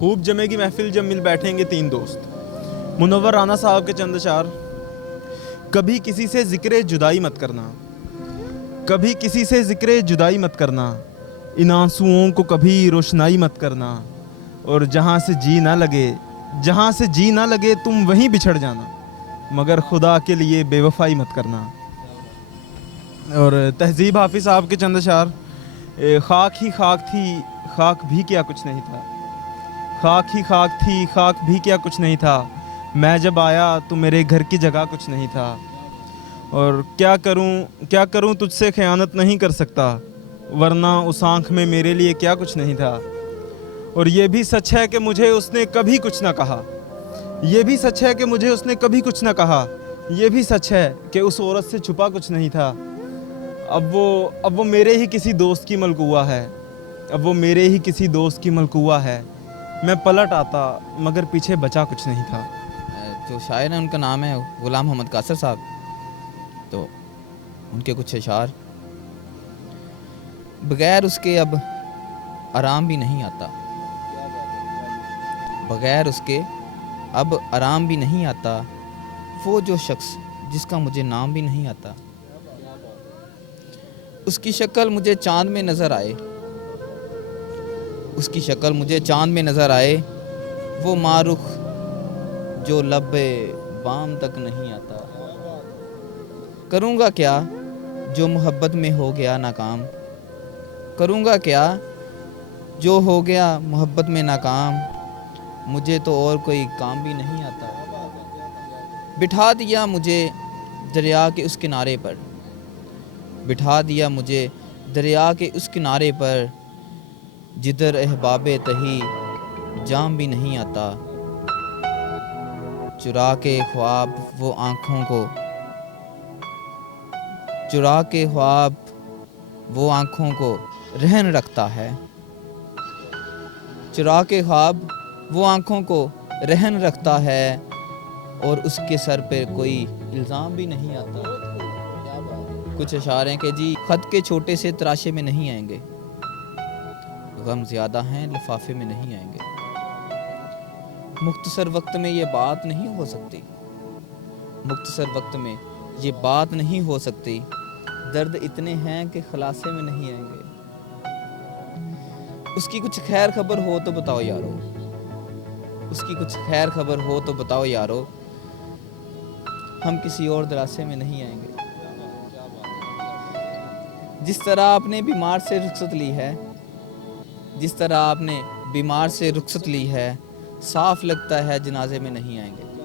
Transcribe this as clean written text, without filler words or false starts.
خوب جمے گی محفل جب مل بیٹھیں گے تین دوست. منور رانا صاحب کے چند اشعار. کبھی کسی سے ذکر جدائی مت کرنا, کبھی کسی سے ذکر جدائی مت کرنا, ان آنسوؤں کو کبھی روشنائی مت کرنا, اور جہاں سے جی نہ لگے, جہاں سے جی نہ لگے تم وہیں بچھڑ جانا, مگر خدا کے لیے بے وفائی مت کرنا. اور تہذیب حافظ صاحب کے چند اشعار. خاک ہی خاک تھی, خاک بھی کیا کچھ نہیں تھا, خاک ہی خاک تھی, خاک بھی کیا کچھ نہیں تھا, میں جب آیا تو میرے گھر کی جگہ کچھ نہیں تھا, اور کیا کروں تجھ سے خیانت نہیں کر سکتا, ورنہ اس آنکھ میں میرے لیے کیا کچھ نہیں تھا, اور یہ بھی سچ ہے کہ مجھے اس نے کبھی کچھ نہ کہا, یہ بھی سچ ہے کہ مجھے اس نے کبھی کچھ نہ کہا, یہ بھی سچ ہے کہ اس عورت سے چھپا کچھ نہیں تھا, اب وہ میرے ہی کسی دوست کی ملکوہ ہے, اب وہ میرے ہی کسی دوست کی ملکوہ ہے, میں پلٹ آتا مگر پیچھے بچا کچھ نہیں تھا. جو شاعر ہیں ان کا نام ہے غلام محمد قاصر صاحب. تو ان کے کچھ اشعار. بغیر اس کے اب آرام بھی نہیں آتا, بغیر اس کے اب آرام بھی نہیں آتا, وہ جو شخص جس کا مجھے نام بھی نہیں آتا, اس کی شکل مجھے چاند میں نظر آئے, اس کی شکل مجھے چاند میں نظر آئے, وہ مارخ جو لب بام تک نہیں آتا. کروں گا کیا جو محبت میں ہو گیا ناکام, کروں گا کیا جو ہو گیا محبت میں ناکام, مجھے تو اور کوئی کام بھی نہیں آتا. بٹھا دیا مجھے دریا کے اس کنارے پر, بٹھا دیا مجھے دریا کے اس کنارے پر, جدھر احباب تہی جام بھی نہیں آتا. چرا کے خواب وہ آنکھوں کو, چرا کے خواب وہ آنکھوں کو رہن رکھتا ہے, چرا کے خواب وہ آنکھوں کو رہن رکھتا ہے, اور اس کے سر پہ کوئی الزام بھی نہیں آتا. کچھ اشعار ہیں کہ جی خط کے چھوٹے سے تراشے میں نہیں آئیں گے, غم زیادہ ہیں لفافے میں نہیں آئیں گے. مختصر وقت میں یہ بات نہیں ہو سکتی, مختصر وقت میں یہ بات نہیں ہو سکتی, درد اتنے ہیں کہ خلاصے میں نہیں آئیں گے. اس کی کچھ خیر خبر ہو تو بتاؤ یارو, اس کی کچھ خیر خبر ہو تو بتاؤ یارو, ہم کسی اور دلاسے میں نہیں آئیں گے. جس طرح آپ نے بیمار سے رخصت لی ہے, جس طرح آپ نے بیمار سے رخصت لی ہے, صاف لگتا ہے جنازے میں نہیں آئیں گے.